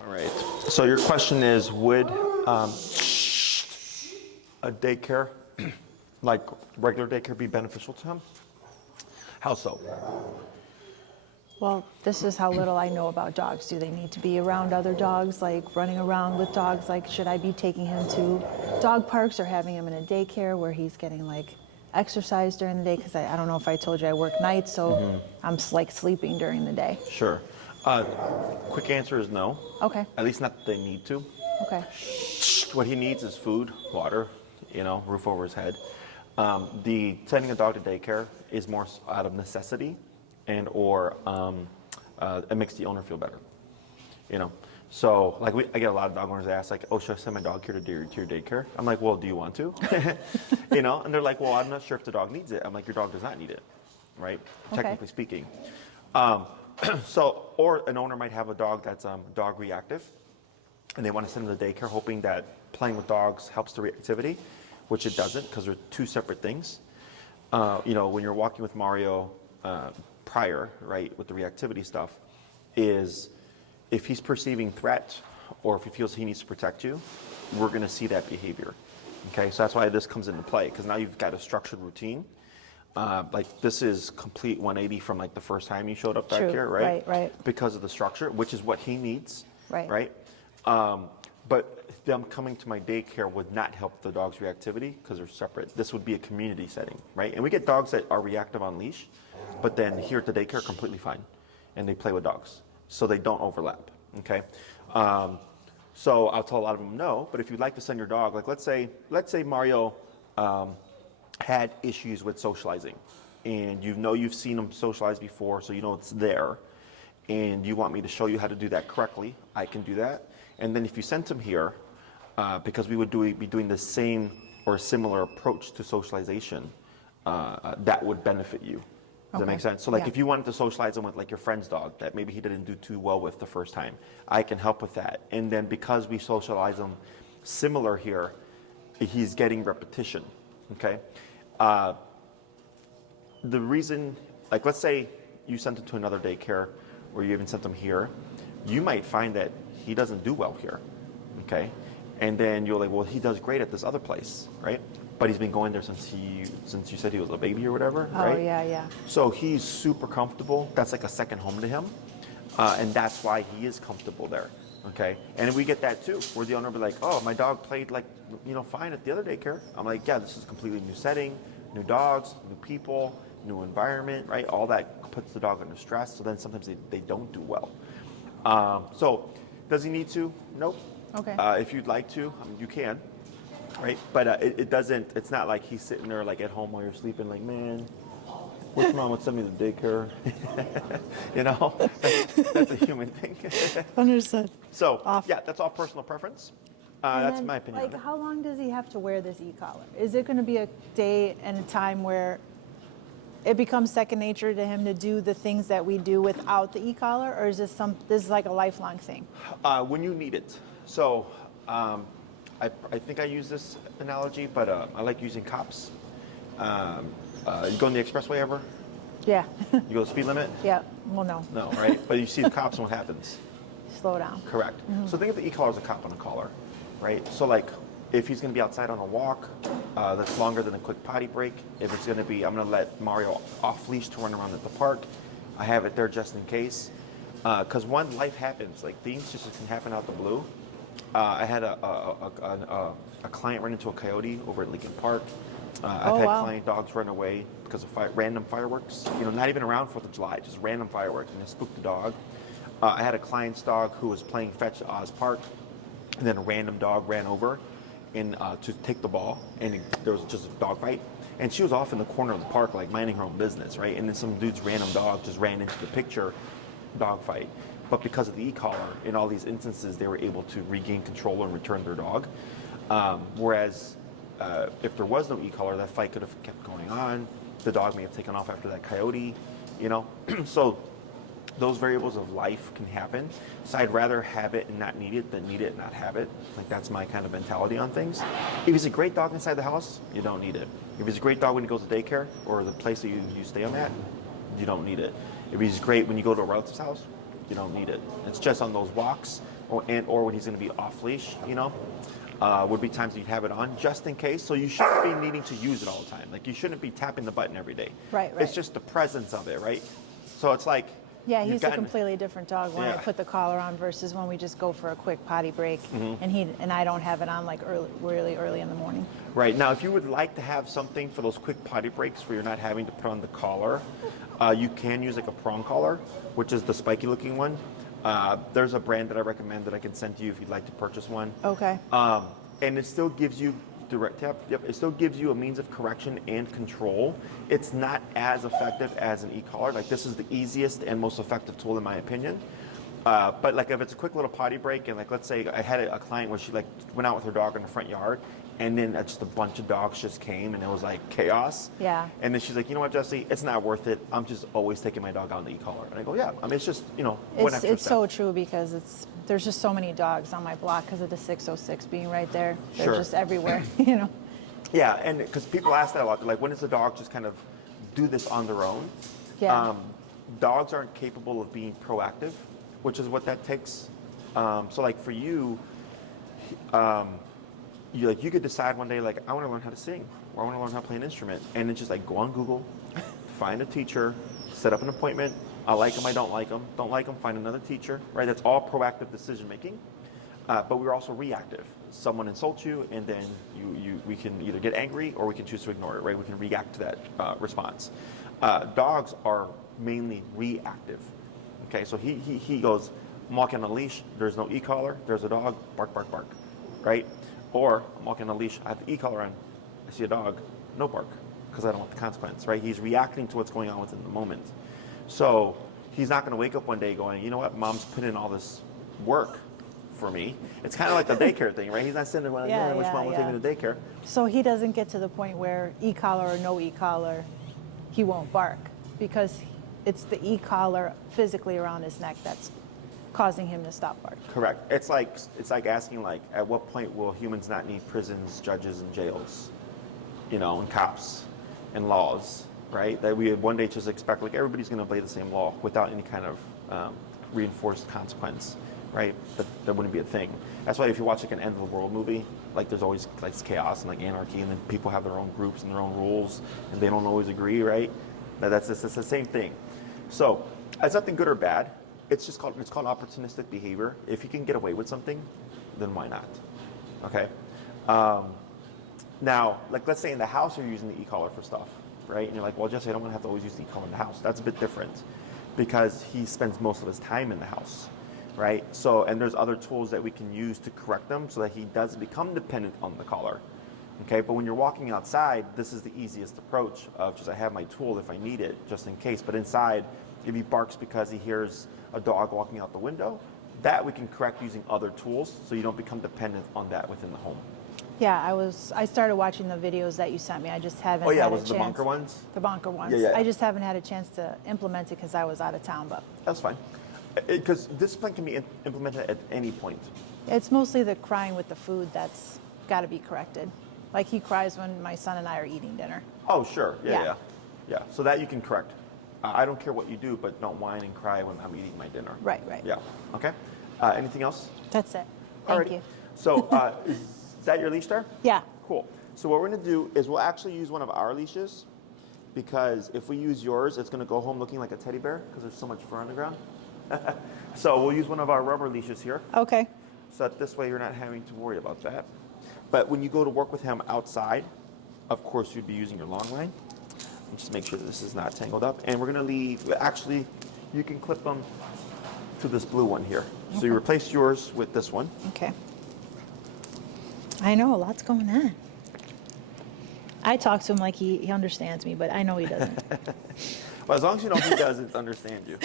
All right. So your question is, would a daycare, like regular daycare, be beneficial to him? How so? Well, this is how little I know about dogs. Do they need to be around other dogs, like running around with dogs? Like, should I be taking him to dog parks or having him in a daycare where he's getting like exercise during the day? Because I don't know if I told you I work nights, so I'm like sleeping during the day. Sure. Quick answer is no. Okay. At least not that they need to. Okay. What he needs is food, water, roof over his head. The sending a dog to daycare is more out of necessity, and or it makes the owner feel better. So like I get a lot of dog owners ask like, oh, should I send my dog here to your daycare? I'm like, well, do you want to? And they're like, well, I'm not sure if the dog needs it. I'm like, your dog does not need it, right? Okay. Technically speaking. Or an owner might have a dog that's dog reactive, and they want to send them to daycare hoping that playing with dogs helps the reactivity, which it doesn't, because they're two separate things. When you're walking with Mario prior, right, with the reactivity stuff, is if he's perceiving threat or if he feels he needs to protect you, we're going to see that behavior. Okay, so that's why this comes into play, because now you've got a structured routine. Like this is complete 180 from like the first time you showed up back here, right? Right. Because of the structure, which is what he needs, Right. But them coming to my daycare would not help the dog's reactivity because they're separate. This would be a community setting, right? And we get dogs that are reactive on leash, but then here at the daycare, completely fine, and they play with dogs, so they don't overlap. Okay. So I'll tell a lot of them no, but if you'd like to send your dog, like let's say Mario had issues with socializing, and you've seen him socialize before, so you know it's there, and you want me to show you how to do that correctly, I can do that. And then if you sent him here, because we would be doing the same or similar approach to socialization, that would benefit you. Does that make sense? So like if you wanted to socialize him with like your friend's dog that maybe he didn't do too well with the first time, I can help with that. And then because we socialize him similar here, he's getting repetition. Okay. The reason, like let's say you sent him to another daycare or you even sent him here, you might find that he doesn't do well here. Okay. And then you're like, well, he does great at this other place, right? But he's been going there since you said he was a baby or whatever, right? Oh, yeah. So he's super comfortable. That's like a second home to him. And that's why he is comfortable there. Okay. And we get that too, where the owner will be like, oh, my dog played like, fine at the other daycare. I'm like, yeah, this is a completely new setting, new dogs, new people, new environment, right? All that puts the dog under stress. So then sometimes they don't do well. So does he need to? Nope. Okay. If you'd like to, you can, right? But it's not like he's sitting there like at home while you're sleeping like, man, what's wrong with sending me to daycare? That's a human thing. Understood. So, yeah, that's all personal preference. That's my opinion. Like, how long does he have to wear this e-collar? Is it going to be a day and a time where it becomes second nature to him to do the things that we do without the e-collar, or is this is like a lifelong thing? When you need it. So, I think I use this analogy, but I like using cops. You go on the expressway ever? Yeah. You go the speed limit? Yeah. Well, no. No, right? But you see the cops and what happens? Slow down. Correct. Mm-hmm. So think of the e-collar as a cop on a collar, right? So like if he's going to be outside on a walk that's longer than a quick potty break, if it's going to be, I'm going to let Mario off leash to run around at the park, I have it there just in case. Because one, life happens. Like things just can happen out the blue. I had a client run into a coyote over at Lincoln Park. I've had client dogs run away because of random fireworks. Not even around 4th of July, just random fireworks, and it spooked the dog. I had a client's dog who was playing fetch at Oz Park, and then a random dog ran over to take the ball, and there was just a dog fight. And she was off in the corner of the park, like minding her own business, right? And then some dude's random dog just ran into the picture, dog fight. But because of the e-collar, in all these instances, they were able to regain control and return their dog. Whereas if there was no e-collar, that fight could have kept going on. The dog may have taken off after that coyote, So those variables of life can happen. So I'd rather have it and not need it than need it and not have it. Like that's my kind of mentality on things. If he's a great dog inside the house, you don't need it. If he's a great dog when he goes to daycare or the place that you stay on at, you don't need it. If he's great when you go to a relative's house, you don't need it. It's just on those walks or when he's going to be off leash, you know, would be times that you'd have it on just in case. So you shouldn't be needing to use it all the time. Like you shouldn't be tapping the button every day. Right. It's just the presence of it, right? So it's like, Yeah, he's a completely different dog when I Yeah. put the collar on versus when we just go for a quick potty break, Mm-hmm. and I don't have it on like really early in the morning. Right. Now, if you would like to have something for those quick potty breaks where you're not having to put on the collar, you can use like a prong collar, which is the spiky looking one. There's a brand that I recommend that I can send to you if you'd like to purchase one. Okay. And it still gives you direct tap. Yep. It still gives you a means of correction and control. It's not as effective as an e-collar. Like this is the easiest and most effective tool in my opinion. But like if it's a quick little potty break, and like let's say I had a client where she like went out with her dog in the front yard, and then just a bunch of dogs just came, and it was like chaos. Yeah. And then she's like, you know what, Jesse, it's not worth it. I'm just always taking my dog out in the e-collar. And I go, yeah. I mean, it's just one extra It's step. so true because there's just so many dogs on my block because of the 606 being right there. They're Sure. just everywhere, Yeah, and because people ask that a lot, they're like, when does the dog just kind of do this on their own? Yeah. Dogs aren't capable of being proactive, which is what that takes. So like for you, you could decide one day like I want to learn how to sing or I want to learn how to play an instrument, and then just like go on Google, find a teacher, set up an appointment. I like them, I don't like them. Don't like them, find another teacher. Right? That's all proactive decision making. But we're also reactive. Someone insults you, and then we can either get angry or we can choose to ignore it. Right? We can react to that response. Dogs are mainly reactive. Okay, so he goes, I'm walking on a leash, there's no e-collar, there's a dog, bark, bark, bark, right? Or I'm walking on a leash, I have the e-collar on, I see a dog, no bark, because I don't want the consequence, right? He's reacting to what's going on within the moment. So he's not going to wake up one day going, you know what, mom's put in all this work for me. It's kind of like the daycare thing, right? He's not sitting there going, I wish mom would take me to daycare. So he doesn't get to the point where e-collar or no e-collar, he won't bark because it's the e-collar physically around his neck that's causing him to stop barking. Correct. It's like asking like, at what point will humans not need prisons, judges, and jails, and cops and laws, right? That we would one day just expect like everybody's going to obey the same law without any kind of reinforced consequence, right? That wouldn't be a thing. That's why if you watch like an end of the world movie, like there's always like chaos and like anarchy, and then people have their own groups and their own rules, and they don't always agree, right? That's the same thing. So it's nothing good or bad. It's called opportunistic behavior. If you can get away with something, then why not? Okay. Now, like let's say in the house you're using the e-collar for stuff, right? And you're like, well, Jesse, I don't want to have to always use the e-collar in the house. That's a bit different because he spends most of his time in the house, right? So, and there's other tools that we can use to correct them so that he doesn't become dependent on the collar. Okay, but when you're walking outside, this is the easiest approach of just I have my tool if I need it, just in case. But inside, if he barks because he hears a dog walking out the window, that we can correct using other tools so you don't become dependent on that within the home. Yeah, I started watching the videos that you sent me. I just haven't had a chance. Was it the bonker ones? The bonker ones. Yeah. I just haven't had a chance to implement it because I was out of town, but That's fine. Because discipline can be implemented at any point. it's mostly the crying with the food that's got to be corrected. Like he cries when my son and I are eating dinner. Oh, sure. Yeah. Yeah. So that you can correct. I don't care what you do, but don't whine and cry when I'm eating my dinner. Right. Yeah. Okay. Anything else? That's it. Thank Alrighty. you. So is that your leash there? Yeah. Cool. So what we're going to do is we'll actually use one of our leashes because if we use yours, it's going to go home looking like a teddy bear because there's so much fur on the ground. So we'll use one of our rubber leashes here. Okay. So that this way you're not having to worry about that. But when you go to work with him outside, of course you'd be using your long line. And just make sure that this is not tangled up. And we're going to leave, actually, you can clip them to this blue one here. Okay. So you replace yours with this one. Okay. I know, a lot's going on. I talk to him like he understands me, but I know he doesn't. Well, as long as you know he doesn't understand you.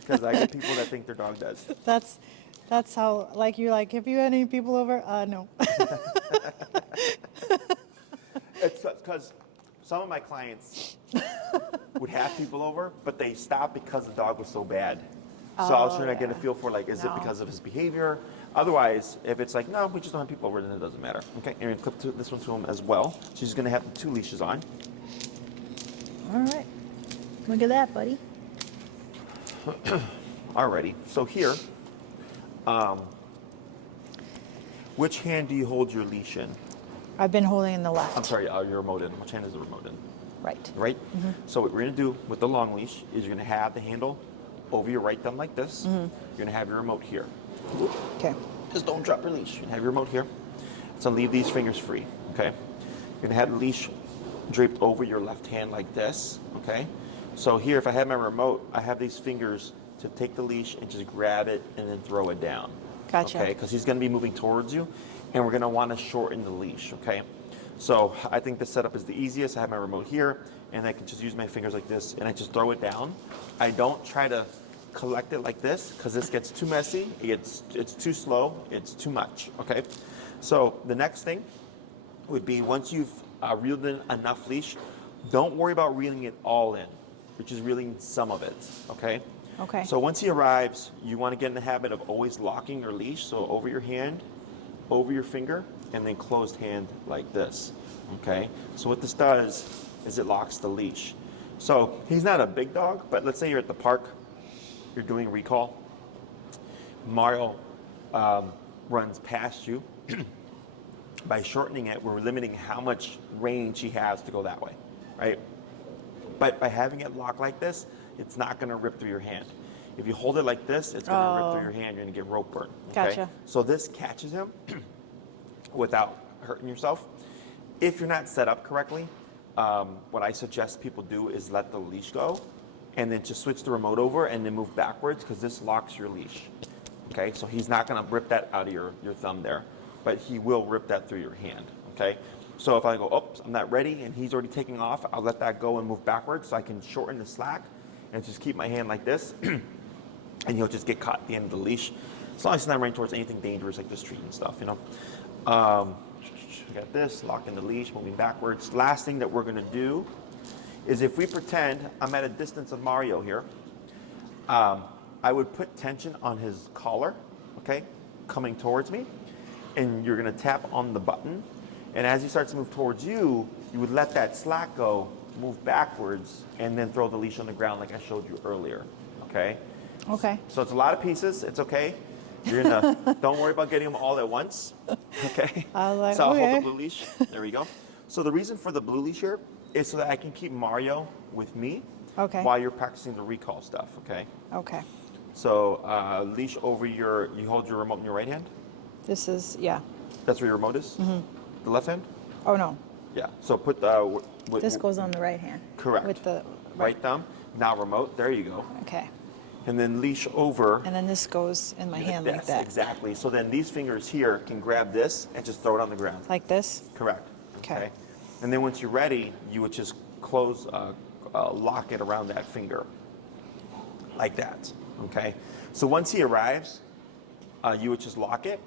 Because I get people that think their dog does. That's how, like, you're like, have you had any people over? No. It's because some of my clients would have people over, but they stopped because the dog was so bad. So I was trying to get a feel for, like, is it because of his behavior? Otherwise, if it's like, no, we just don't have people over, then it doesn't matter. Okay, and you're going to clip this one to him as well. She's going to have the 2 leashes on. All right. Look at that, buddy. Alrighty, so here, Which hand do you hold your leash in? I've been holding in the left. I'm sorry, your remote in. Which hand is the remote in? Right. Right? So what we're going to do with the long leash is you're going to have the handle over your right thumb like this. You're going to have your remote here. Okay. Just don't drop your leash. You're going to have your remote here. So leave these fingers free, okay? You're going to have the leash draped over your left hand like this, okay? So here, if I have my remote, I have these fingers to take the leash and just grab it and then throw it down. Gotcha. Okay, because he's going to be moving towards you, and we're going to want to shorten the leash, okay? So I think this setup is the easiest. I have my remote here, and I can just use my fingers like this, and I just throw it down. I don't try to collect it like this, because this gets too messy. It's too slow. It's too much, okay? So the next thing would be once you've reeled in enough leash, don't worry about reeling it all in, which is reeling some of it, okay? Okay. So once he arrives, you want to get in the habit of always locking your leash, so over your hand, over your finger, and then closed hand like this, okay? So what this does is it locks the leash. So he's not a big dog, but let's say you're at the park, you're doing recall, Mario runs past you. By shortening it, we're limiting how much range he has to go that way, right? But by having it locked like this, it's not going to rip through your hand. If you hold it like this, it's going to rip through your hand. You're going to get rope burn. Okay? Gotcha. So this catches him without hurting yourself. If you're not set up correctly, what I suggest people do is let the leash go and then just switch the remote over and then move backwards, because this locks your leash. Okay, so he's not going to rip that out of your thumb there, but he will rip that through your hand. Okay, so if I go, oops, I'm not ready, and he's already taking off, I'll let that go and move backwards so I can shorten the slack and just keep my hand like this, and he'll just get caught at the end of the leash. As long as he's not running towards anything dangerous like the street and stuff, you know. We got this, locked in the leash, moving backwards. Last thing that we're going to do is, if we pretend I'm at a distance of Mario here, I would put tension on his collar, okay, coming towards me, and you're going to tap on the button, and as he starts to move towards you, you would let that slack go, move backwards, and then throw the leash on the ground like I showed you earlier, okay? Okay. So it's a lot of pieces. It's okay. You're gonna don't worry about getting them all at once, okay? I was like, so I'll hold okay. the blue leash. There we go. So the reason for the blue leash here is so that I can keep Mario with me Okay. while you're practicing the recall stuff, okay? Okay. So leash over you hold your remote in your right hand? This is, yeah. That's where your remote is? The left hand? Oh, no. Yeah. So put This goes on the right hand. correct. With the right thumb. Now remote. There you go. Okay. And then leash over. And then this goes in my hand like Yes, that. exactly. So then these fingers here can grab this and just throw it on the ground. Like this? Correct. Okay. And then once you're ready, you would just close, lock it around that finger, like that. Okay. So once he arrives, you would just lock it,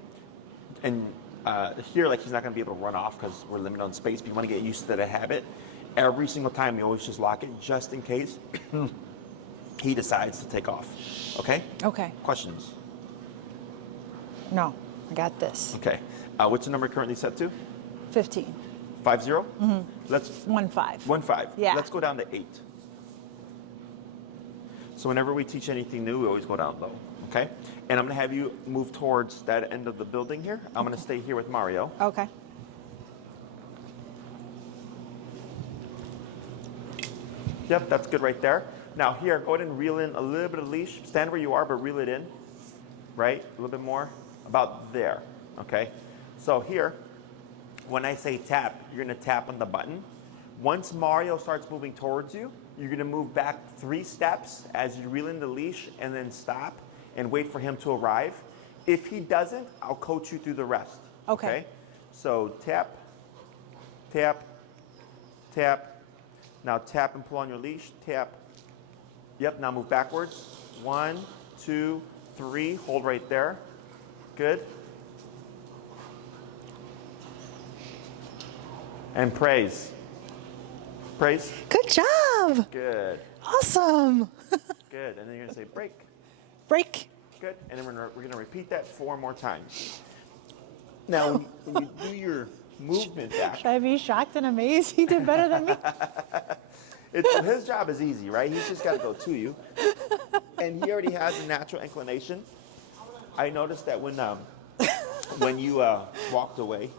and here, like, he's not going to be able to run off because we're limited on space. But you want to get used to that habit. Every single time, you always just lock it, just in case he decides to take off. Okay. Okay. Questions? No, I got this. Okay. What's the number currently set to? 15. 50? Let's 1 5. 1 5. Yeah. Let's go down to 8. So whenever we teach anything new, we always go down low. Okay. And I'm going to have you move towards that end of the building here. I'm going to stay here with Mario. Okay. Yep, that's good right there. Now here, go ahead and reel in a little bit of leash. Stand where you are, but reel it in. Right? A little bit more. About there. Okay. So here, when I say tap, you're going to tap on the button. Once Mario starts moving towards you, you're going to move back 3 steps as you reel in the leash and then stop and wait for him to arrive. If he doesn't, I'll coach you through the rest. Okay. So tap, tap, tap. Now tap and pull on your leash. Tap. Yep, now move backwards. 1, 2, 3. Hold right there. Good. And praise. Praise. Good job. Good. Awesome. Good. And then you're going to say break. Break. Good. And then we're going to repeat that 4 more times. Now, when you do your movement back, Should I be shocked and amazed? He did better than me. his job is easy, right? He's just got to go to you. And he already has a natural inclination. I noticed that when when you walked away,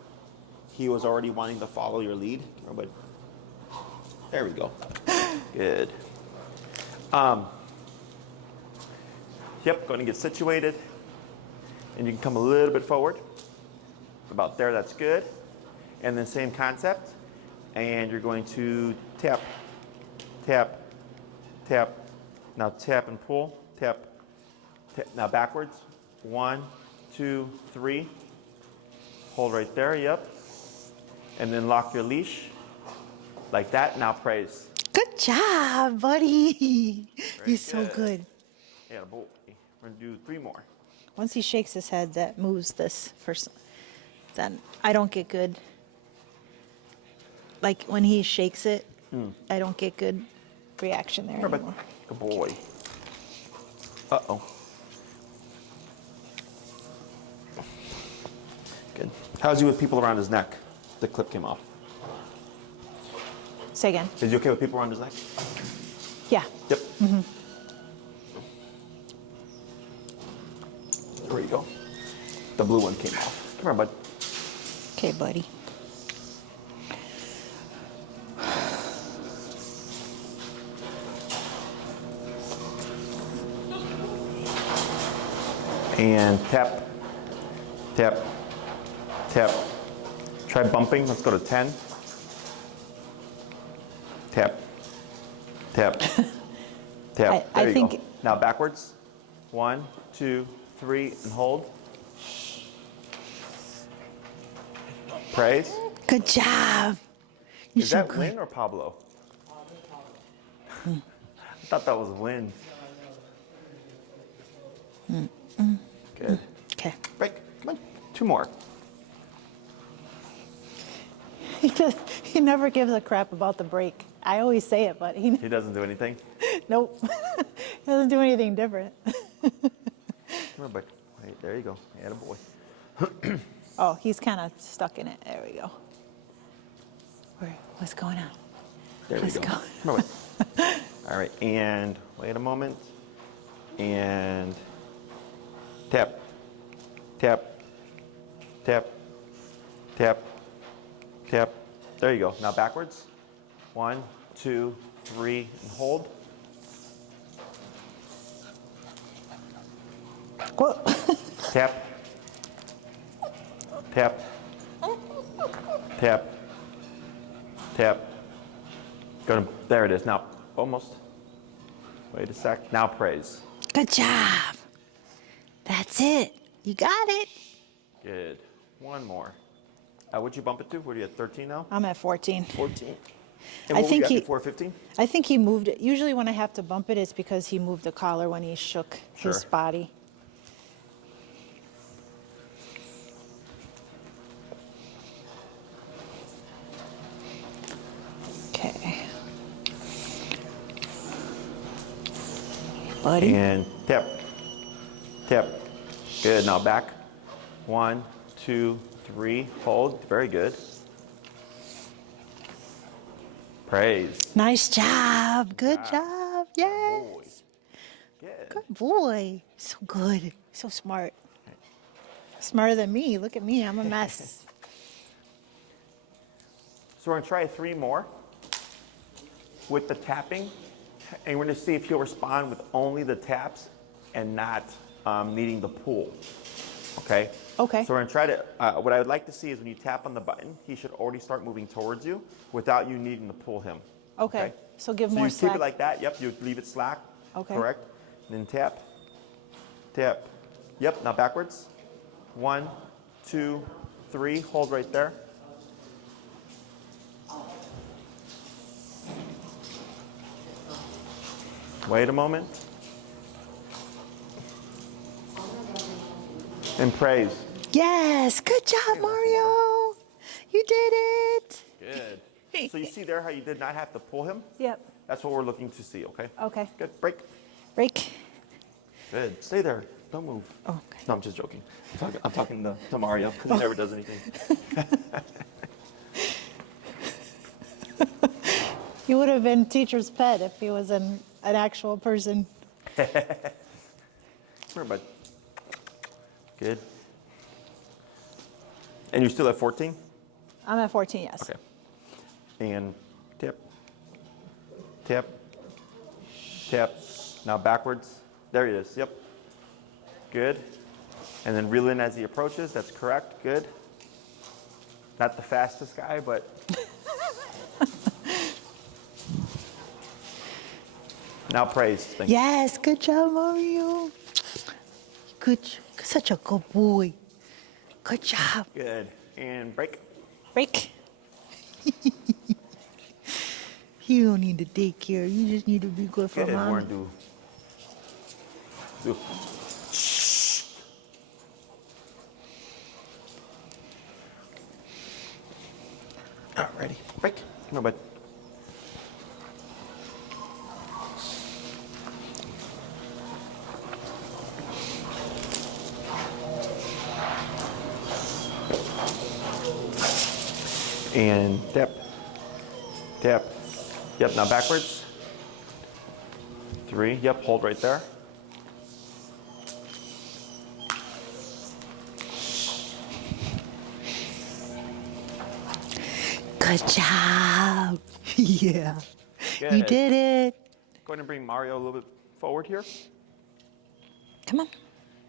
he was already wanting to follow your lead. But there we go. Good. Yep, going to get situated. And you can come a little bit forward. About there, that's good. And then same concept. And you're going to tap, tap, tap. Now tap and pull. Tap, tap. Now backwards. 1, 2, 3. Hold right there, yep. And then lock your leash. Like that. Now praise. Good job, buddy. Very He's so good. Yeah, boy. We're going to do 3 more. Once he shakes his head, that moves this first. Then I don't get good. Like when he shakes it, I don't get good reaction there anymore. Good boy. Uh-oh. Good. How's he with people around his neck? The clip came off. Say again. Is he okay with people around his neck? Yeah. Yep. There we go. The blue one came off. Come here, bud. Okay, buddy. And tap, tap, tap. Try bumping. Let's go to 10. Tap, tap, tap. I There you think- go. Now backwards. 1, 2, 3, and hold. Praise. Good job. You're Is so that good. Win or Pablo? I thought that was Win. Good. Okay. Break. Come on. 2 more. He never gives a crap about the break. I always say it, but he He doesn't do anything. nope. He doesn't do anything different. Come on, bud. Wait, there you go. Attaboy. Oh, he's kind of stuck in it. There we go. What's going on? There we Let's go. go. Come on, bud. All right, and wait a moment. And tap, tap, tap, tap, tap. There you go. Now backwards. 1, 2, 3, and hold. Whoa. Tap, tap, tap, tap. Go to, there it is. Now, almost. Wait a sec. Now praise. Good job. That's it. You got it. Good. 1 more. What'd you bump it to? What are you at, 13 now? I'm at 14. 14. And I what were think you at he- before 15? I think he moved it. Usually when I have to bump it, it's because he moved the collar when he shook his Sure. body. Okay. Buddy. And tap, tap. Good. Now back. 1, 2, 3. Hold. Very good. Praise. Nice job. Good job. Boy. Yes. Good. Good boy. So good. So smart. Smarter than me. Look at me. I'm a mess. So we're going to try 3 more with the tapping. And we're going to see if he'll respond with only the taps and not needing the pull. Okay? Okay. So we're going to try to, what I would like to see is when you tap on the button, he should already start moving towards you without you needing to pull him. Okay. So give So more you keep slack. it like that. Yep, you leave it slack. Okay. Correct. And then tap, tap. Yep, now backwards. 1, 2, 3. Hold right there. Wait a moment. And praise. Yes. Good job, Mario. You did it. Good. So you see there how you did not have to pull him? Yep. That's what we're looking to see, okay? Okay. Good. Break. Break. Good. Stay there. Don't move. Oh, okay. No, I'm just joking. I'm talking to Mario because he never does anything. He would have been teacher's pet if he was an actual person. Come here, bud. Good. And you're still at 14? I'm at 14, yes. Okay. And tip, tip, tip. Now backwards. There he is. Yep. Good. And then reel in as he approaches. That's correct. Good. Not the fastest guy, but. Now praise. Thank you. Yes, good job, Mario. Such a good boy. Good job. Good. And break. Break. You don't need to take care. You just need to be good for Good. More mommy. do. Alrighty. Break. Come on, bud. And tap, tap. Yep, now backwards. 3, yep, hold right there. Good job. Yeah. Good. You did it. Go ahead and bring Mario a little bit forward here. Come on.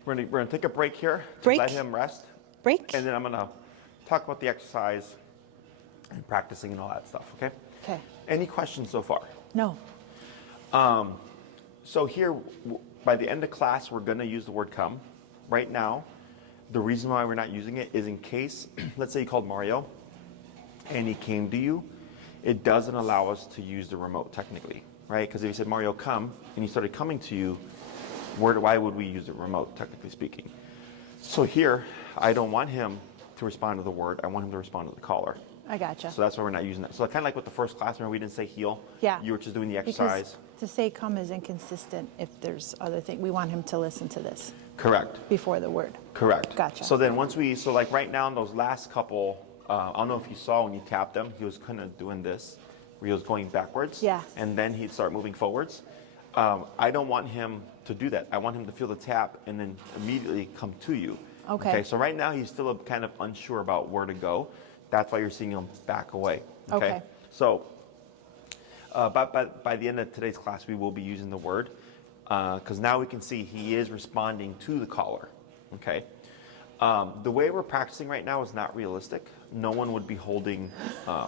We're gonna take a break here. Break. Let him rest. Break. And then I'm gonna talk about the exercise and practicing and all that stuff, okay? Okay. Any questions so far? No. So here, by the end of class, we're gonna use the word come. Right now, the reason why we're not using it is in case, let's say you called Mario and he came to you, it doesn't allow us to use the remote technically, right? Because if you said Mario come and he started coming to you, why would we use the remote technically speaking? So here, I don't want him to respond to the word, I want him to respond to the caller. I gotcha. So that's why we're not using that. So kind of like with the first class, remember we didn't say heel? Yeah. You were just doing the exercise. Because to say come is inconsistent if there's other things. We want him to listen to this Correct. before the word. Correct. Gotcha. So then so like right now in those last couple, I don't know if you saw when you tapped him, he was kind of doing this, where he was going backwards. Yeah. And then he'd start moving forwards. I don't want him to do that. I want him to feel the tap and then immediately come to you. Okay. So right now he's still kind of unsure about where to go. That's why you're seeing him back away. Okay. So by the end of today's class, we will be using the word because now we can see he is responding to the caller. Okay. The way we're practicing right now is not realistic. No one would be holding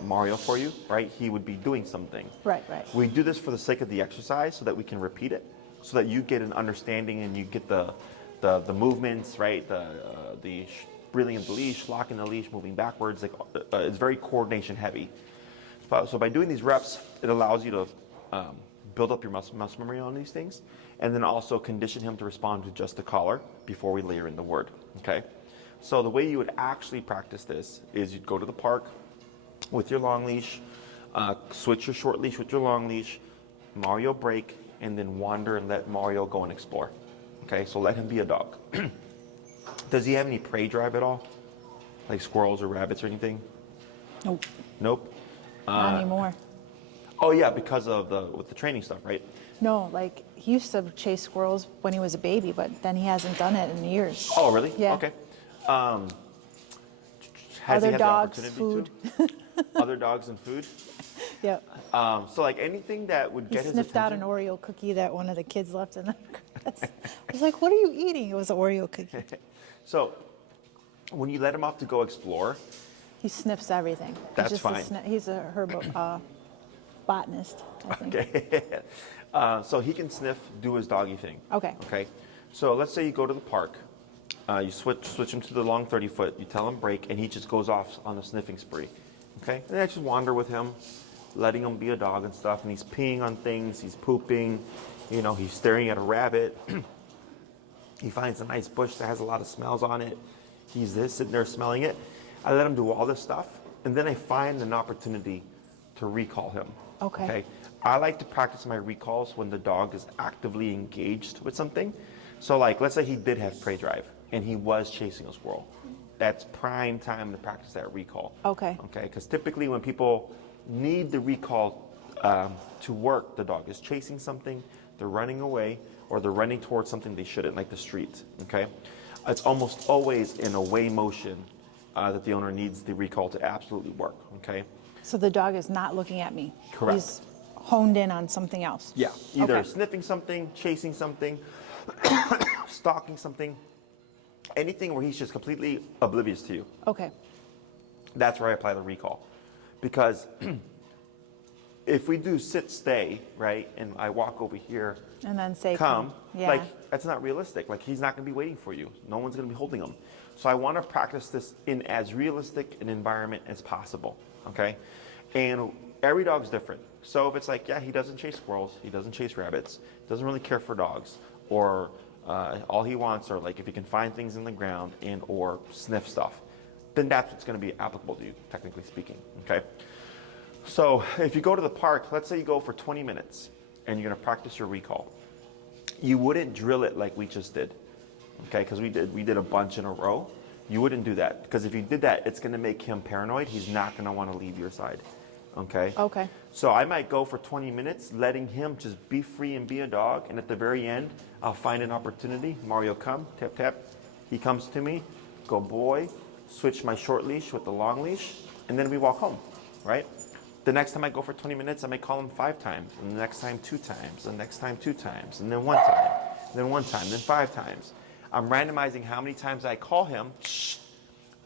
Mario for you, right? He would be doing something. Right, right. We do this for the sake of the exercise so that we can repeat it, so that you get an understanding and you get the movements, right? The reeling of the leash, locking the leash, moving backwards. Like it's very coordination heavy. So by doing these reps, it allows you to build up your muscle memory on these things, and then also condition him to respond to just the caller before we layer in the word. Okay. So the way you would actually practice this is you'd go to the park with your long leash, switch your short leash with your long leash, Mario break, and then wander and let Mario go and explore. Okay, so let him be a dog. Does he have any prey drive at all? Like squirrels or rabbits or anything? Nope. Nope. Not anymore. Oh yeah, because of with the training stuff, right? No, like he used to chase squirrels when he was a baby, but then he hasn't done it in years. Oh really? Yeah. Okay. Has he Other had dogs, the food. opportunity to? Other dogs and food. Yep. So like anything that would He get his sniffed out attention. an Oreo cookie that one of the kids left in the grass. I was like, "What are you eating?" It was an Oreo cookie. So when you let him off to go explore, He sniffs everything. That's he's fine. He's a botanist, I think. okay. So he can sniff, do his doggy thing. Okay. Okay. So let's say you go to the park, you switch him to the long 30-foot. You tell him break, and he just goes off on a sniffing spree. Okay. And then I just wander with him, letting him be a dog and stuff. And he's peeing on things. He's pooping. You know, he's staring at a rabbit. He finds a nice bush that has a lot of smells on it. He's sitting there smelling it. I let him do all this stuff, and then I find an opportunity to recall him. Okay. I like to practice my recalls when the dog is actively engaged with something. So like, let's say he did have prey drive and he was chasing a squirrel. That's prime time to practice that recall. Okay. Okay, because typically when people need the recall to work, the dog is chasing something, they're running away, or they're running towards something they shouldn't, like the street. Okay, it's almost always in away motion that the owner needs the recall to absolutely work, okay? So the dog is not looking at me. Correct. He's honed in on something else. Yeah, either Okay. sniffing something, chasing something, stalking something, anything where he's just completely oblivious to you. Okay. That's where I apply the recall. Because if we do sit, stay, right, and I walk over here, And then say come, Yeah. like, that's not realistic. Like, he's not going to be waiting for you. No one's going to be holding him. So I want to practice this in as realistic an environment as possible, okay? And every dog's different. So if it's like, yeah, he doesn't chase squirrels, he doesn't chase rabbits, doesn't really care for dogs, or all he wants are, like, if he can find things in the ground and or sniff stuff, then that's what's going to be applicable to you, technically speaking, okay? So if you go to the park, let's say you go for 20 minutes and you're going to practice your recall. You wouldn't drill it like we just did, okay? Because we did a bunch in a row. You wouldn't do that, because if you did that, it's going to make him paranoid. He's not going to want to leave your side, okay? Okay. So I might go for 20 minutes, letting him just be free and be a dog. And at the very end, I'll find an opportunity. Mario, come, tap, tap. He comes to me, go boy, switch my short leash with the long leash, and then we walk home, right? The next time I go for 20 minutes, I may call him 5 times, and the next time 2 times, the next time 2 times, and then 1 time, then 1 time, then 5 times. I'm randomizing how many times I call him,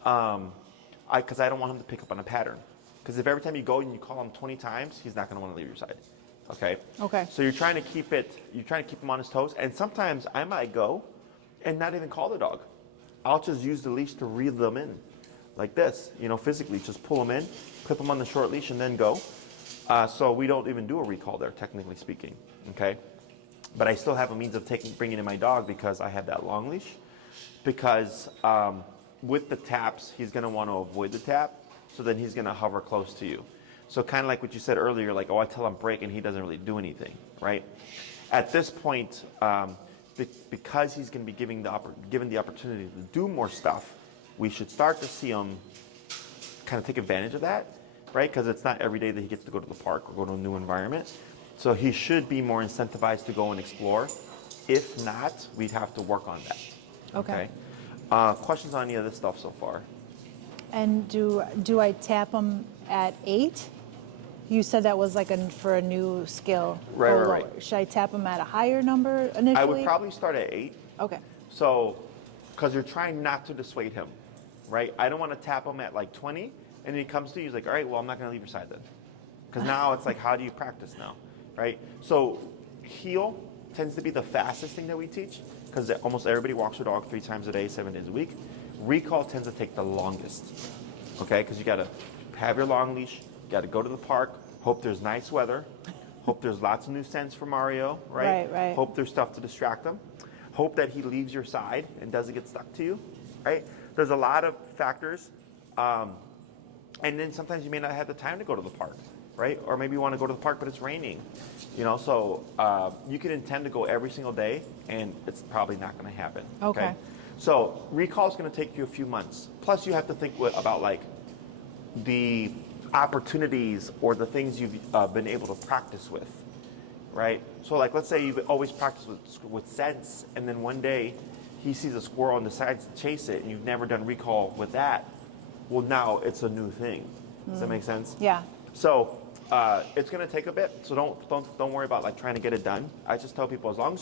because I don't want him to pick up on a pattern. Because if every time you go and you call him 20 times, he's not going to want to leave your side. Okay? Okay. So you're trying to keep him on his toes. And sometimes I might go and not even call the dog. I'll just use the leash to reel them in. Like this, physically, just pull them in, clip them on the short leash, and then go. So we don't even do a recall there, technically speaking. Okay? But I still have a means of bringing in my dog because I have that long leash. Because with the taps, he's going to want to avoid the tap. So then he's going to hover close to you. So kind of like what you said earlier, like, I tell him break and he doesn't really do anything, right? At this point, because he's going to be given the opportunity to do more stuff, we should start to see him kind of take advantage of that, right? Because it's not every day that he gets to go to the park or go to a new environment. So he should be more incentivized to go and explore. If not, we'd have to work on that. Okay. Questions on any of this stuff so far? And do I tap them at 8? You said that was like for a new skill. Right, Go right, lower. right. Should I tap them at a higher number initially? I would probably start at 8. Okay. So, because you're trying not to dissuade him, right? I don't want to tap him at like 20, and then he comes to you, he's like, all right, well, I'm not going to leave your side then. Because now it's like, how do you practice now, right? So, heel tends to be the fastest thing that we teach, because almost everybody walks their dog 3 times a day, 7 days a week. Recall tends to take the longest, okay? Because you got to have your long leash, you got to go to the park, hope there's nice weather, hope there's lots of new scents for Mario, right? Right. Hope there's stuff to distract him. Hope that he leaves your side and doesn't get stuck to you, right? There's a lot of factors. And then sometimes you may not have the time to go to the park, right? Or maybe you want to go to the park, but it's raining, So you can intend to go every single day, and it's probably not going to happen. Okay. So recall is going to take you a few months. Plus, you have to think about like the opportunities or the things you've been able to practice with, right? So like, let's say you've always practiced with scents, and then one day he sees a squirrel and decides to chase it, and you've never done recall with that. Well, now it's a new thing. Does that make sense? Yeah. So it's going to take a bit. So don't worry about like trying to get it done. I just tell people as long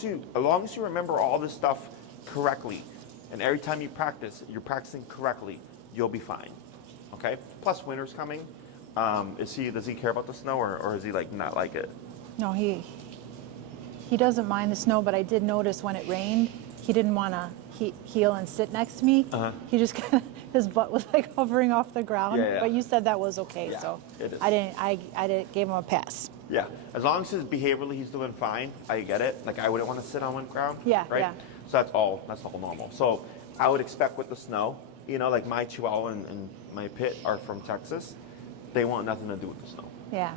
as you remember all this stuff correctly, and every time you practice, you're practicing correctly, you'll be fine. Okay. Plus, winter's coming. Does he care about the snow, or is he like not like it? No, he doesn't mind the snow, but I did notice when it rained, he didn't want to heel and sit next to me. Uh-huh. He just kind of, his butt was like hovering off the ground. Yeah. But you said that was okay, Yeah, so it is. I didn't gave him a pass. Yeah, as long as behaviorally he's doing fine, I get it. Like I wouldn't want to sit on one ground. Yeah, right? yeah. So that's all normal. So I would expect with the snow, like my Chihuahua and my Pit are from Texas. They want nothing to do with the snow. Yeah.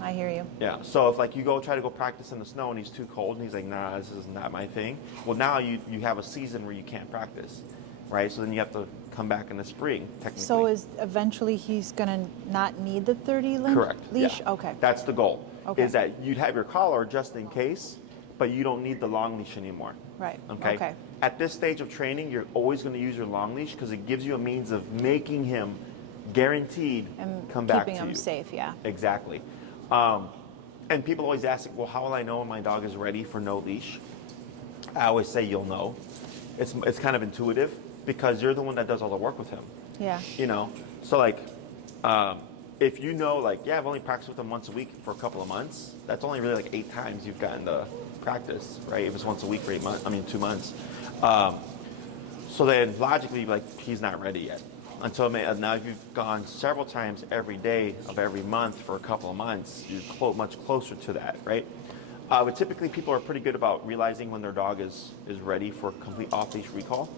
I hear you. Yeah. So if like you try to go practice in the snow and he's too cold and he's like, nah, this is not my thing. Well, now you have a season where you can't practice, right? So then you have to come back in the spring, technically. So eventually he's gonna not need the 30 Correct. leash? Yeah. Okay. That's the goal. Okay. Is that you'd have your collar just in case, but you don't need the long leash anymore. Right. Okay? Okay. At this stage of training, you're always going to use your long leash because it gives you a means of making him guaranteed And come back to keeping him you. safe, yeah. Exactly. And people always ask, well, how will I know when my dog is ready for no leash? I always say you'll know. It's kind of intuitive because you're the one that does all the work with him. Yeah. You know, so like, if you know, like, yeah, I've only practiced with him once a week for a couple of months. That's only really like 8 times you've gotten to practice, right? If it's once a week for 2 months. So then logically, like, he's not ready yet. Until now, if you've gone several times every day of every month for a couple of months, you're much closer to that, right? But typically, people are pretty good about realizing when their dog is ready for complete off-leash recall.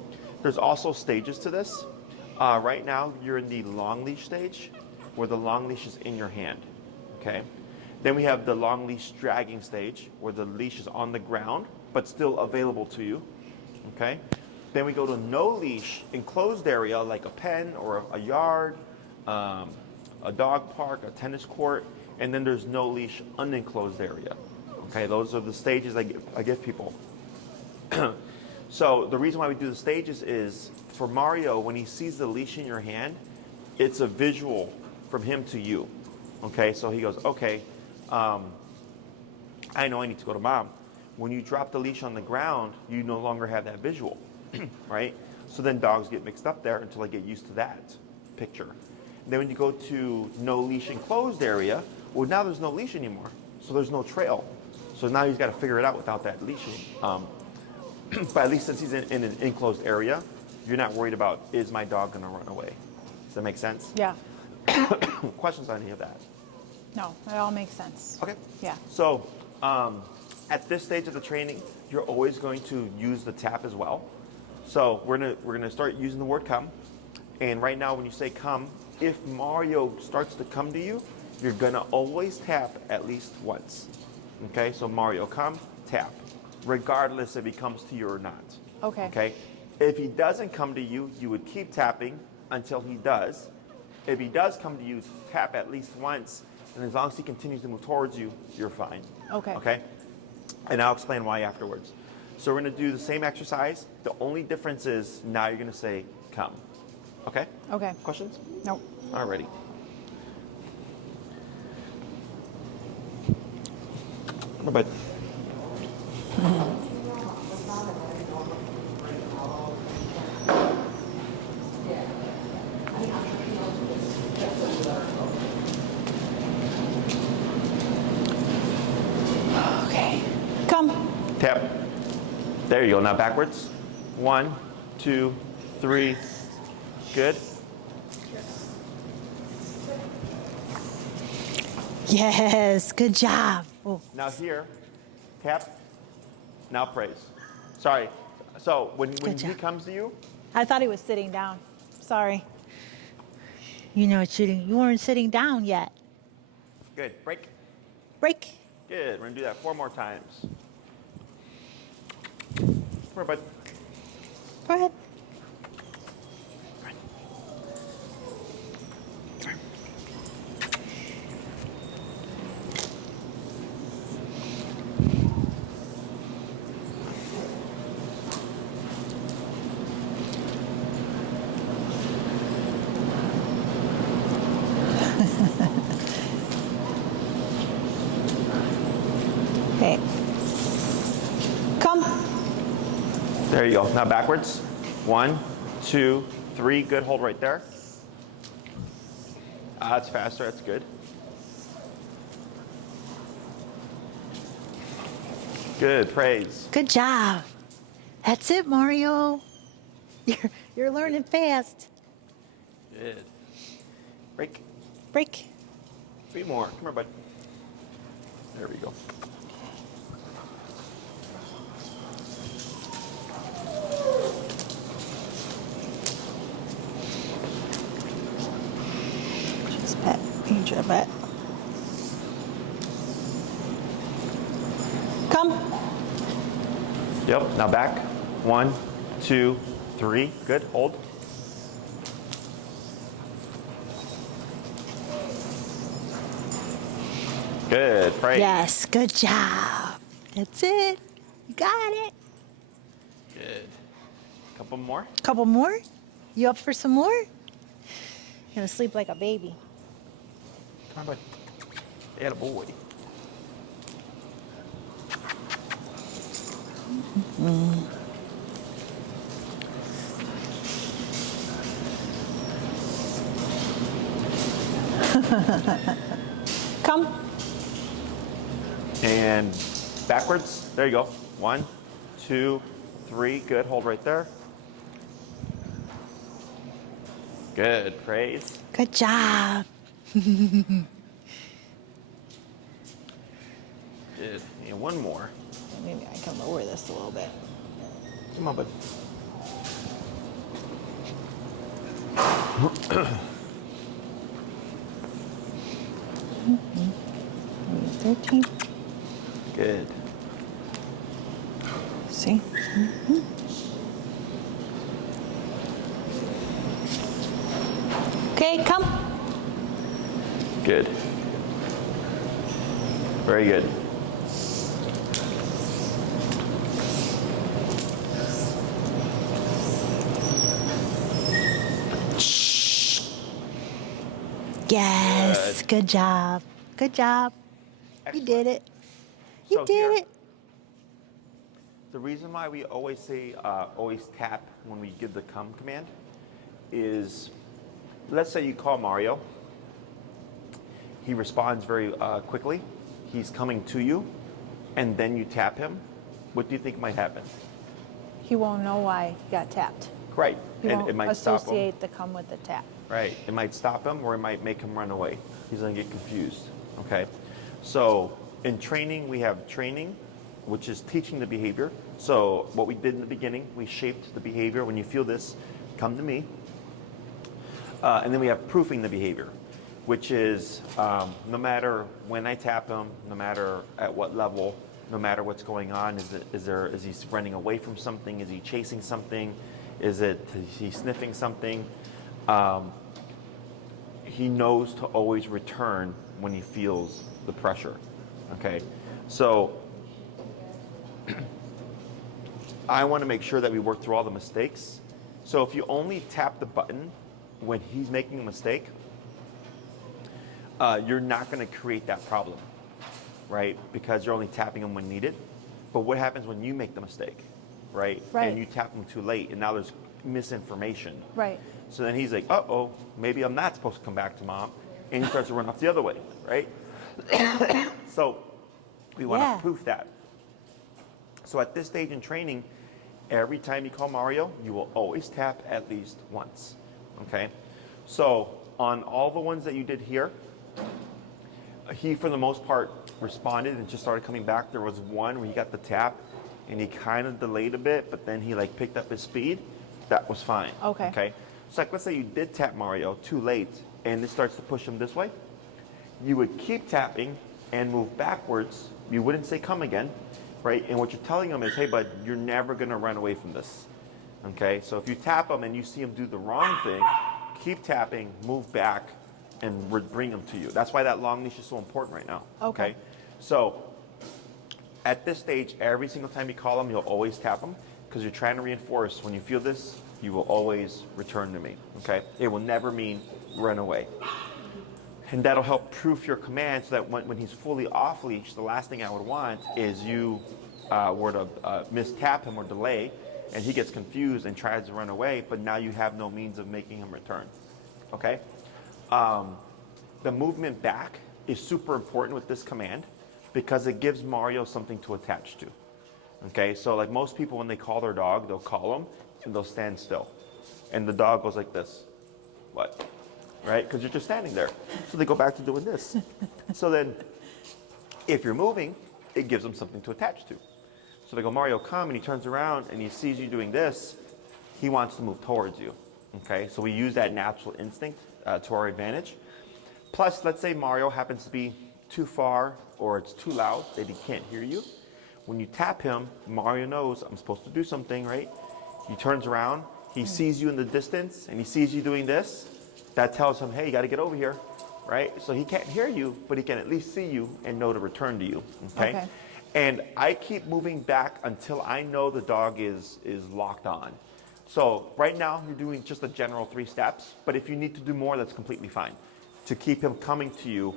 There's also stages to this. Right now, you're in the long leash stage, where the long leash is in your hand, okay? Then we have the long leash dragging stage, where the leash is on the ground, but still available to you, okay? Then we go to no leash enclosed area, like a pen or a yard, a dog park, a tennis court, and then there's no leash unenclosed area. Okay, those are the stages I give people. So the reason why we do the stages is for Mario, when he sees the leash in your hand, it's a visual from him to you. Okay, so he goes, okay, I know I need to go to mom. When you drop the leash on the ground, you no longer have that visual, right? So then dogs get mixed up there until they get used to that picture. And then when you go to no leash enclosed area, well, now there's no leash anymore, so there's no trail. So now he's got to figure it out without that leash. But at least since he's in an enclosed area, you're not worried about, is my dog going to run away? Does that make sense? Yeah. Questions on any of that? No, it all makes sense. Okay. Yeah. So at this stage of the training, you're always going to use the tap as well. So we're gonna start using the word come. And right now when you say come, if Mario starts to come to you, you're gonna always tap at least once. Okay, so Mario, come, tap, regardless if he comes to you or not. Okay. Okay, if he doesn't come to you, you would keep tapping until he does. If he does come to you, tap at least once, and as long as he continues to move towards you, you're fine. Okay. Okay, and I'll explain why afterwards. So we're gonna do the same exercise. The only difference is now you're gonna say come. Okay? Okay. Questions? Nope. Alrighty. But Okay. Come. tap. There you go. Now backwards. 1, 2, 3. Good. Yes. Good job. Oh. Now here, tap. Now praise. Sorry. So when he job. comes to you, I thought he was sitting down. Sorry. You weren't sitting down yet. good. Break. Break. Good. We're gonna do that 4 more times. Come here, bud. Go ahead. Okay. Come. There you go. Now backwards. 1, 2, 3. Good. Hold right there. That's faster. That's good. Good. Praise. Good job. That's it, Mario. You're learning fast. Good. Break. Break. 3 more. Come here, bud. There we go. Just pet. Angel pet. Come. Yep. Now back. 1, 2, 3. Good. Hold. Good. Praise. Yes. Good job. That's it. You got it. Good. Couple more. Couple more? You up for some more? You're gonna sleep like a baby. Come on, bud. Atta boy. Come. And backwards. There you go. 1, 2, 3. Good. Hold right there. Good. Praise. Good job. Good. And one more. Maybe I can lower this a little bit. Come on, bud. Maybe 13. Good. See? Okay, come. Good. Very good. Yes, good job. Good job. You did it. You So did here- it. The reason why we always say, always tap when we give the come command is, let's say you call Mario. He responds very quickly. He's coming to you, and then you tap him. What do you think might happen? He won't know why he got tapped. Right. He And won't it might stop him. associate the come with the tap. Right. It might stop him or it might make him run away. He's going to get confused. Okay. So in training, we have training, which is teaching the behavior. So what we did in the beginning, we shaped the behavior. When you feel this, come to me. And then we have proofing the behavior, which is no matter when I tap him, no matter at what level, no matter what's going on, is he running away from something? Is he chasing something? Is he sniffing something? He knows to always return when he feels the pressure. Okay, so I want to make sure that we work through all the mistakes. So if you only tap the button when he's making a mistake, you're not going to create that problem, right? Because you're only tapping him when needed. But what happens when you make the mistake, right? Right. And you tap him too late, and now there's misinformation. Right. So then he's like, uh-oh, maybe I'm not supposed to come back to mom. And he starts to run off the other way, right? So we want Yeah. to proof that. So at this stage in training, every time you call Mario, you will always tap at least once, okay? So on all the ones that you did here, he, for the most part, responded and just started coming back. There was one where he got the tap, and he kind of delayed a bit, but then he like picked up his speed. That was fine. Okay. Okay. So like, let's say you did tap Mario too late, and it starts to push him this way. You would keep tapping and move backwards. You wouldn't say come again, right? And what you're telling him is, hey, bud, you're never gonna run away from this. Okay. So if you tap him and you see him do the wrong thing, keep tapping, move back, and bring him to you. That's why that long leash is so important right now. Okay. So at this stage, every single time you call him, you'll always tap him because you're trying to reinforce when you feel this, you will always return to me. Okay? It will never mean run away. And that'll help proof your command so that when he's fully off leash, the last thing I would want is you were to mistap him or delay, and he gets confused and tries to run away, but now you have no means of making him return. Okay? The movement back is super important with this command because it gives Mario something to attach to. Okay, so like most people when they call their dog, they'll call him and they'll stand still. And the dog goes like this. What? Right? Because you're just standing there. So they go back to doing this. So then if you're moving, it gives them something to attach to. So they go, Mario, come, and he turns around and he sees you doing this. He wants to move towards you. Okay, so we use that natural instinct to our advantage. Plus, let's say Mario happens to be too far or it's too loud that he can't hear you. When you tap him, Mario knows I'm supposed to do something, right? He turns around, he sees you in the distance, and he sees you doing this. That tells him, hey, you got to get over here, right? So he can't hear you, but he can at least see you and know to return to you, okay? And I keep moving back until I know the dog is locked on. So right now you're doing just a general 3 steps, but if you need to do more, that's completely fine. To keep him coming to you,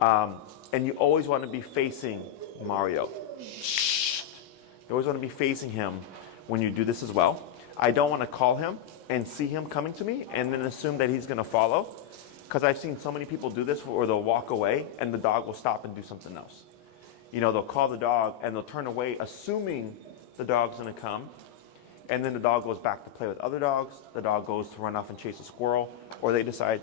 and you always want to be facing Mario. You always want to be facing him when you do this as well. I don't want to call him and see him coming to me and then assume that he's going to follow, because I've seen so many people do this where they'll walk away and the dog will stop and do something else. You know, they'll call the dog and they'll turn away assuming the dog's going to come, and then the dog goes back to play with other dogs, the dog goes to run off and chase a squirrel, or they decide,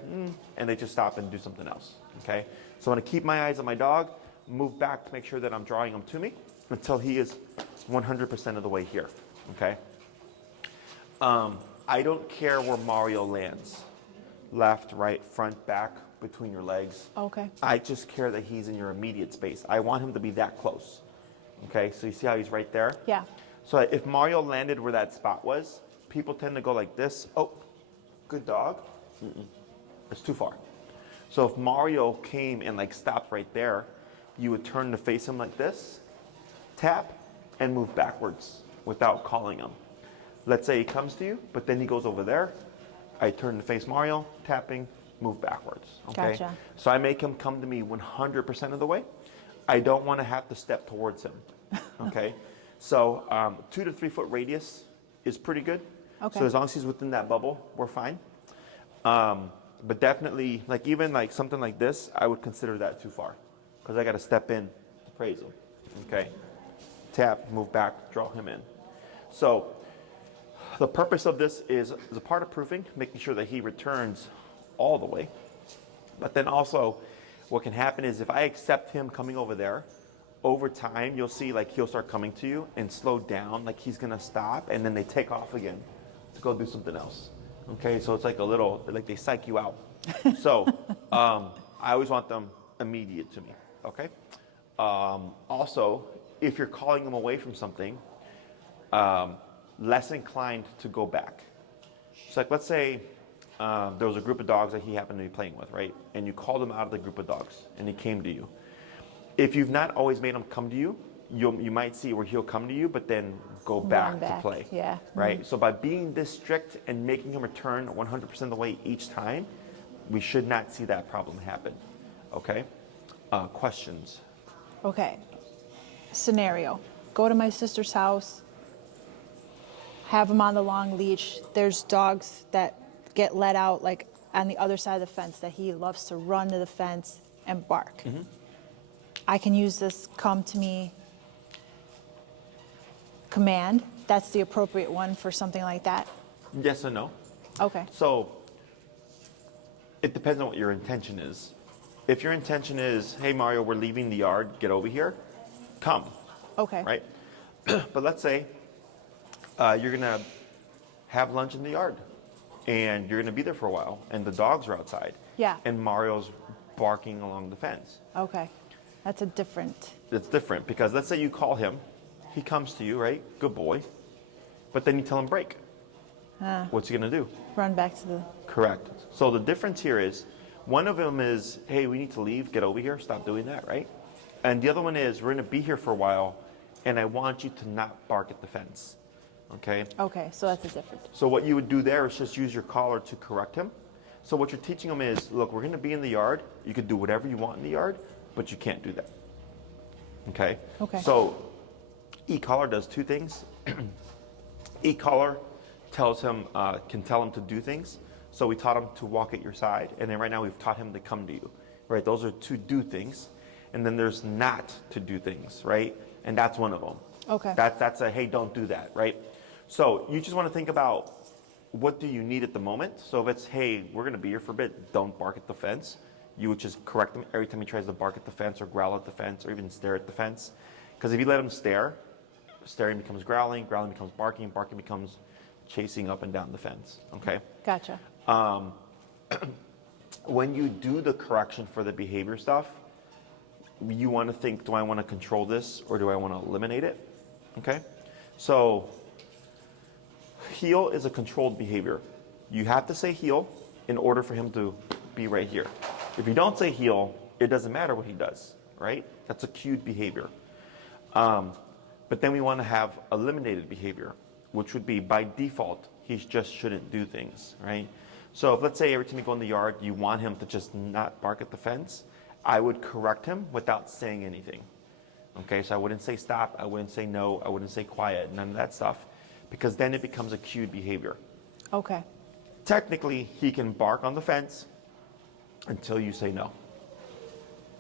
and they just stop and do something else, okay? So I want to keep my eyes on my dog, move back to make sure that I'm drawing him to me until he is 100% of the way here, okay? I don't care where Mario lands, left, right, front, back, between your legs. Okay. I just care that he's in your immediate space. I want him to be that close, okay? So you see how he's right there? Yeah. So if Mario landed where that spot was, people tend to go like this. Oh, good dog. It's too far. So if Mario came and like stopped right there, you would turn to face him like this, tap, and move backwards without calling him. Let's say he comes to you, but then he goes over there. I turn to face Mario, tapping, move backwards. Okay? Gotcha. So I make him come to me 100% of the way. I don't want to have to step towards him. Okay? So 2 to 3 foot radius is pretty good. Okay. So as long as he's within that bubble, we're fine. But definitely, like even like something like this, I would consider that too far, because I got to step in to praise him. Okay. Tap, move back, draw him in. So the purpose of this is a part of proofing, making sure that he returns all the way. But then also, what can happen is if I accept him coming over there, over time, you'll see like he'll start coming to you and slow down, like he's gonna stop, and then they take off again to go do something else. Okay, so it's like a little, like they psych you out. So I always want them immediate to me, okay? Also, if you're calling them away from something, less inclined to go back. So like let's say there was a group of dogs that he happened to be playing with, right? And you called him out of the group of dogs and he came to you. If you've not always made him come to you, you might see where he'll come to you, but then go back to play. Yeah. Right? So by being this strict and making him return 100% of the way each time, we should not see that problem happen. Okay? Questions? Okay. Scenario. Go to my sister's house, have him on the long leash. There's dogs that get let out like on the other side of the fence that he loves to run to the fence and bark. Mm-hmm. I can use this come to me command. That's the appropriate one for something like that. Yes and no. Okay. So it depends on what your intention is. If your intention is, hey Mario, we're leaving the yard, get over here, come. Okay. Right? But let's say you're gonna have lunch in the yard and you're gonna be there for a while and the dogs are outside. Yeah. And Mario's barking along the fence. Okay. That's a different. It's different because let's say you call him, he comes to you, right? Good boy. But then you tell him break. What's he gonna do? Run back to the. Correct. So the difference here is, one of them is, hey, we need to leave, get over here, stop doing that, right? And the other one is, we're gonna be here for a while, and I want you to not bark at the fence, okay? Okay, so that's a different. So what you would do there is just use your collar to correct him. So what you're teaching him is, look, we're gonna be in the yard, you could do whatever you want in the yard, but you can't do that, okay? Okay. So e-collar does 2 things. E-collar tells him, can tell him to do things. So we taught him to walk at your side, and then right now we've taught him to come to you, right? Those are 2 do things, and then there's not to do things, right? And that's one of them. Okay. That's a, hey, don't do that, right? So you just want to think about what do you need at the moment. So if it's, hey, we're going to be here for a bit, don't bark at the fence. You would just correct him every time he tries to bark at the fence or growl at the fence or even stare at the fence. Because if you let him stare, staring becomes growling, growling becomes barking, barking becomes chasing up and down the fence, okay? Gotcha. When you do the correction for the behavior stuff, you want to think, do I want to control this or do I want to eliminate it? Okay? So, heel is a controlled behavior. You have to say heel in order for him to be right here. If you don't say heel, it doesn't matter what he does, right? That's a cued behavior. But then we want to have eliminated behavior, which would be by default, he just shouldn't do things, right? So if, let's say every time you go in the yard, you want him to just not bark at the fence, I would correct him without saying anything. Okay, so I wouldn't say stop, I wouldn't say no, I wouldn't say quiet, none of that stuff, because then it becomes a cued behavior. Okay. Technically, he can bark on the fence until you say no.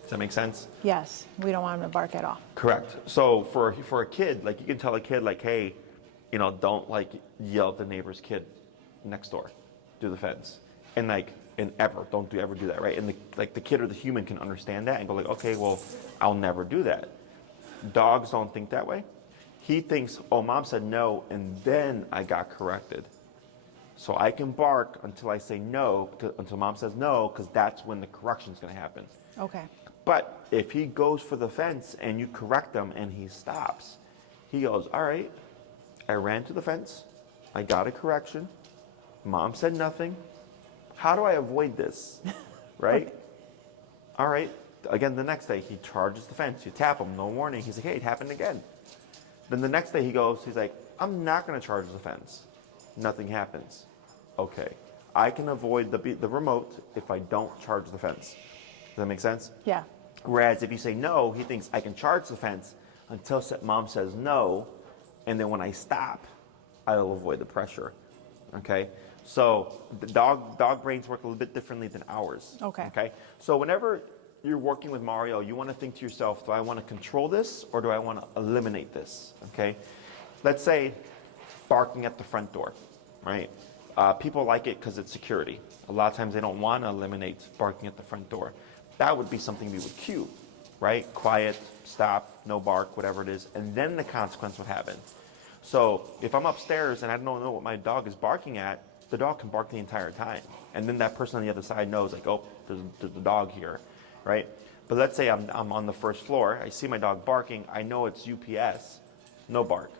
Does that make sense? Yes, we don't want him to bark at all. Correct. So for a kid, like you can tell a kid like, hey, don't like yell at the neighbor's kid next door through the fence, and don't ever do that, right? And the kid or the human can understand that and go like, okay, well, I'll never do that. Dogs don't think that way. He thinks, oh, mom said no, and then I got corrected. So I can bark until I say no, until mom says no, because that's when the correction is going to happen. Okay. But if he goes for the fence and you correct him and he stops, he goes, all right, I ran to the fence, I got a correction, mom said nothing. How do I avoid this? Right? Okay. All right. Again, the next day he charges the fence. You tap him, no warning. He's like, hey, it happened again. Then the next day he's like, I'm not going to charge the fence. Nothing happens. Okay. I can avoid the remote if I don't charge the fence. Does that make sense? Yeah. Whereas if you say no, he thinks I can charge the fence until mom says no, and then when I stop, I'll avoid the pressure. Okay? So the dog brains work a little bit differently than ours. Okay. Okay? So whenever you're working with Mario, you want to think to yourself, do I want to control this or do I want to eliminate this? Okay? Let's say barking at the front door, right? People like it because it's security. A lot of times they don't want to eliminate barking at the front door. That would be something we would cue, right? Quiet, stop, no bark, whatever it is, and then the consequence would happen. So if I'm upstairs and I don't know what my dog is barking at, the dog can bark the entire time. And then that person on the other side knows, like, oh, there's a dog here, right? But let's say I'm on the first floor, I see my dog barking, I know it's UPS, no bark,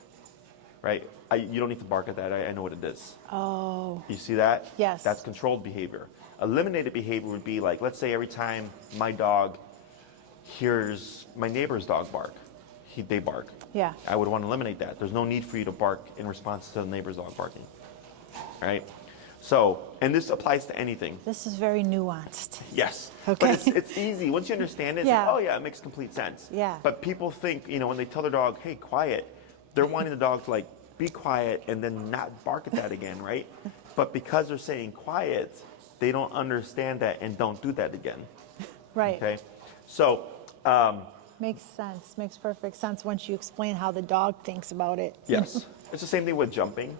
right? You don't need to bark at that, I know what it is. Oh. You see that? Yes. That's controlled behavior. Eliminated behavior would be like, let's say every time my dog hears my neighbor's dog bark, they bark. Yeah. I would want to eliminate that. There's no need for you to bark in response to the neighbor's dog barking, right? So, and this applies to anything. This is very nuanced. Yes. Okay. But it's easy. Once you understand it, it's Yeah. like, oh yeah, it makes complete sense. Yeah. But people think, when they tell their dog, hey, quiet, they're wanting the dog to like be quiet and then not bark at that again, right? But because they're saying quiet, they don't understand that and don't do that again. Right. Okay. So, Makes sense. Makes perfect sense once you explain how the dog thinks about it. yes, it's the same thing with jumping.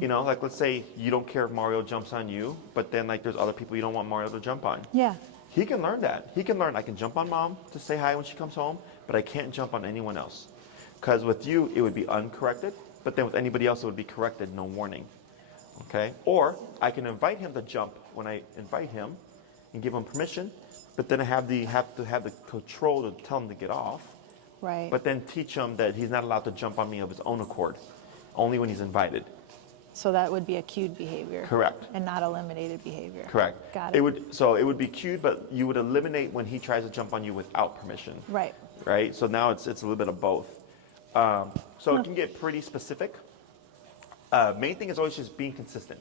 Like let's say you don't care if Mario jumps on you, but then like there's other people you don't want Mario to jump on. Yeah. He can learn that. He can learn I can jump on mom to say hi when she comes home, but I can't jump on anyone else. Because with you, it would be uncorrected, but then with anybody else, it would be corrected, no warning. Okay? Or I can invite him to jump when I invite him and give him permission, but then I have to have the control to tell him to get off, Right. but then teach him that he's not allowed to jump on me of his own accord, only when he's invited. So that would be a cued behavior. Correct. And not eliminated behavior. Correct. Got it. It would be cued, but you would eliminate when he tries to jump on you without permission. Right. Right? So now it's a little bit of both. So it can get pretty specific. Main thing is always just being consistent,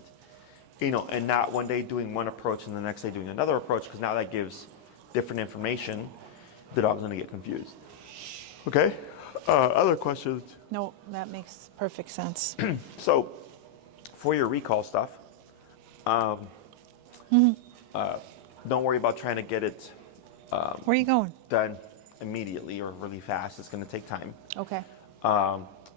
and not one day doing one approach and the next day doing another approach, because now that gives different information. The dog's going to get confused. Okay? Other questions? No, that makes perfect sense. So, for your recall stuff, don't worry about trying to get it Where are you going? done immediately or really fast. It's going to take time. Okay.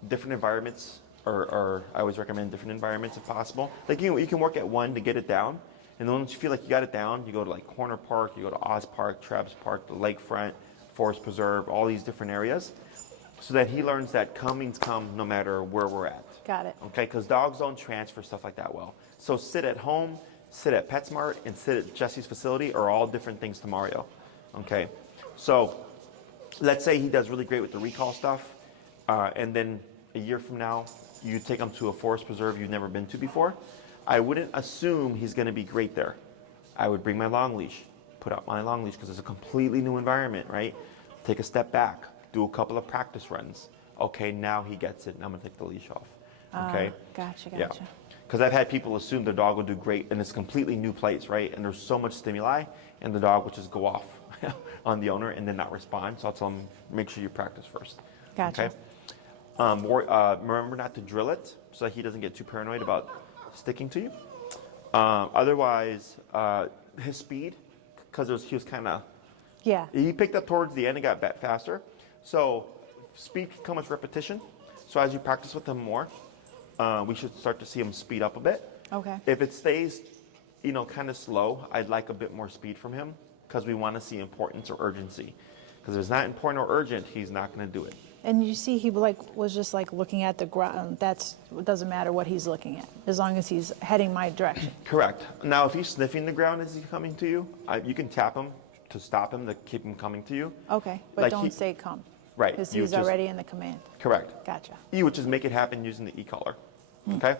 Different environments, or I always recommend different environments if possible. Like you can work at one to get it down, and then once you feel like you got it down, you go to like Corner Park, you go to Oz Park, Travis Park, the Lakefront, Forest Preserve, all these different areas, so that he learns that comings come no matter where we're at. Got it. Okay, because dogs don't transfer stuff like that well. So sit at home, sit at PetSmart, and sit at Jesse's facility are all different things to Mario. Okay, so let's say he does really great with the recall stuff, and then a year from now, you take him to a forest preserve you've never been to before. I wouldn't assume he's going to be great there. I would bring my long leash, put out my long leash because it's a completely new environment, right? Take a step back, do a couple of practice runs. Okay, now he gets it, and I'm gonna take the leash off. Okay. Gotcha. Yeah. Because I've had people assume their dog will do great in this completely new place, right? And there's so much stimuli, and the dog will just go off on the owner and then not respond. So I'll tell them, make sure you practice first. Gotcha. Okay. Remember not to drill it so that he doesn't get too paranoid about sticking to you. Otherwise, his speed, because he was kind of, Yeah. he picked up towards the end and got back faster. So speed can come with repetition. So as you practice with him more, we should start to see him speed up a bit. Okay. If it stays, kind of slow, I'd like a bit more speed from him because we want to see importance or urgency. Because if it's not important or urgent, he's not going to do it. And you see, he was just looking at the ground. It doesn't matter what he's looking at, as long as he's heading my direction. Correct. Now, if he's sniffing the ground as he's coming to you, you can tap him to stop him, to keep him coming to you. Okay, but don't say come. Right. Because he's already in the command. Correct. Gotcha. You would just make it happen using the e-collar. Okay?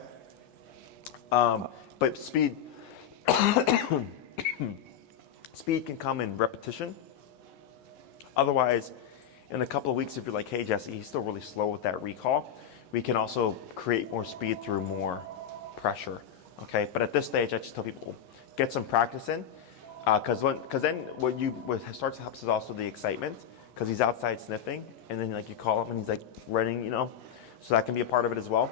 But speed can come in repetition. Otherwise, in a couple of weeks, if you're like, hey, Jesse, he's still really slow with that recall, we can also create more speed through more pressure. Okay? But at this stage, I just tell people, get some practice in. Because then what starts to help is also the excitement, because he's outside sniffing, and then you call him and he's running, so that can be a part of it as well.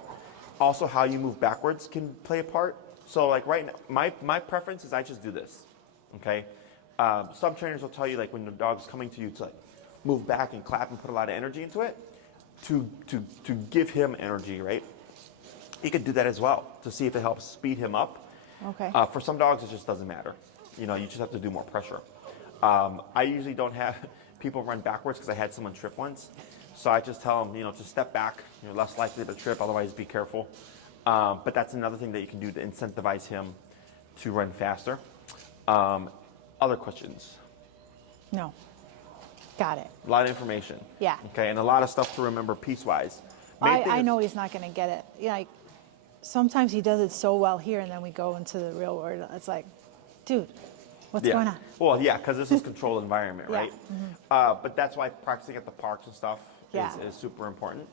Also, how you move backwards can play a part. So right now, my preference is I just do this. Okay, some trainers will tell you when the dog's coming to you to move back and clap and put a lot of energy into it to give him energy, right? You could do that as well to see if it helps speed him up. Okay. For some dogs, it just doesn't matter. You just have to do more pressure. I usually don't have people run backwards because I had someone trip once. So I just tell them, to step back. You're less likely to trip, otherwise be careful. But that's another thing that you can do to incentivize him to run faster. Other questions? No. Got it. A lot of information. Yeah. Okay, and a lot of stuff to remember piecewise. I know he's not going to get it. Sometimes he does it so well here, and then we go into the real world. It's dude, what's going on? Well, yeah, because this is controlled environment, Yeah. right? But that's why practicing at the parks and stuff is super important.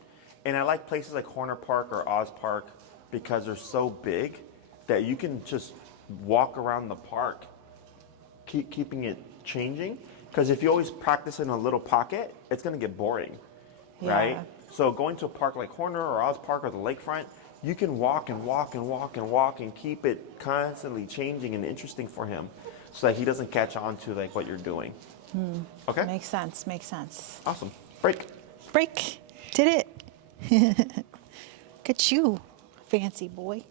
And I like places like Horner Park or Oz Park because they're so big that you can just walk around the park, keeping it changing. Because if you always practice in a little pocket, it's going to get boring, right? So going to a park like Horner or Oz Park or the lakefront, you can walk and walk and walk and walk and keep it constantly changing and interesting for him so that he doesn't catch on to what you're doing. Okay? Makes sense. Awesome. Break. Did it. Look at you, fancy boy.